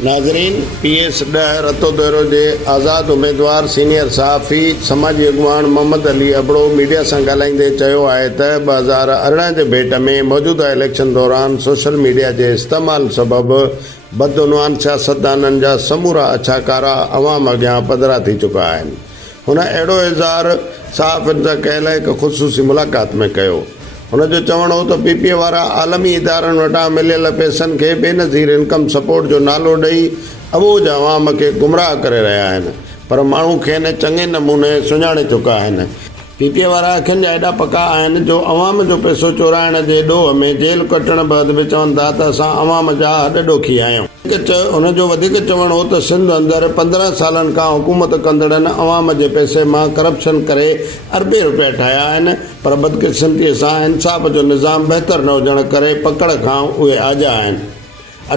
नाज़रीन, PS10 रतोदरो के आज़ाद उम्मीदवार सीनियर सहाफ़ी समाजी अगवान मोहम्मद अली अबड़ो मीडिया से ॻाल्हाईंदे चयो आहे त 2018 के भेट में मौजूदा इलेक्शन दौरान सोशल मीडिया के इस्तेमाल सबब बदउनवान सियासतदाननि जा समूरा अछाकारा अवाम अॻियां पधरा थी चुका आहिनि। हुन अहिड़ो इज़हार सहाफ़ियुनि सां कयल हिक ख़ुसूसी मुलाक़ात में कयो। हुनजो चवणु हो त PPA वारा आलमी इदारनि वटां मिलियल पैसनि खे बेनज़ीर इनकम सपोर्ट जो नालो ॾेई अबोझ अवाम खे गुमराह करे रहिया आहिनि, पर माण्हू खेनि चङे नमूने सुञाणे चुका आहिनि। PPA वारा अखियुनि जा एॾा पका आहिनि जो अवाम जो पैसो चोराइण जे ॾोह में जेल कटण बैदि बि चवनि था त असां अवाम जा हॾ ॾोखी आहियूं। हुनजो वधीक चवणु हो त सिंध अंदरि 15 सालनि खां हुकूमत कंदड़नि अवाम जे पैसे मां करप्शन करे अरबे रुपया ठाहिया आहिनि, पर बदकिस्मतीअ सां इंसाफ़ जो निज़ाम बहितर न हुजण करे पकड़ खां उहे आजा आहिनि।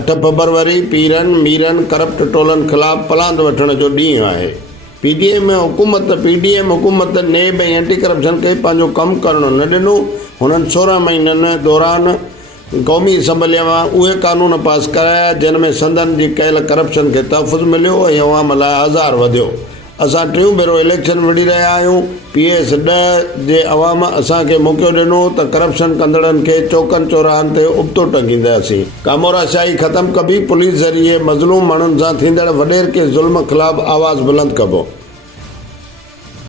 8 फरवरी पीरनि मीरनि करप्ट टोलनि ख़िलाफ़ पलांद वठण जो ॾींहुं आहे। PDM हुकूमत नेब ऐं एंटी करप्शन खे पंहिंजो कमु करणु न ॾिनो। हुननि 16 महीननि दौरान क़ौमी असम्बलीअ मां उहे कानून पास कराया जिन में संदन जी कयल करप्शन खे तहफ़ुज़ मिलियो ऐं अवाम लाइ आज़ार वधियो। असां 3 भेरो इलेक्शन विड़ी रहिया आहियूं। PS10 जे अवाम असांखे मौक़ो ॾिनो त करप्शन कंदड़नि खे चौकनि चौराहनि ते उबतो टंगींदासीं। कामोराशाही ख़तमु कबी, पुलिस ज़रिए मज़लूम माण्हुनि सां थींदड़ वॾेर के ज़ुल्म ख़िलाफ़ आवाज़ बुलंद कबो।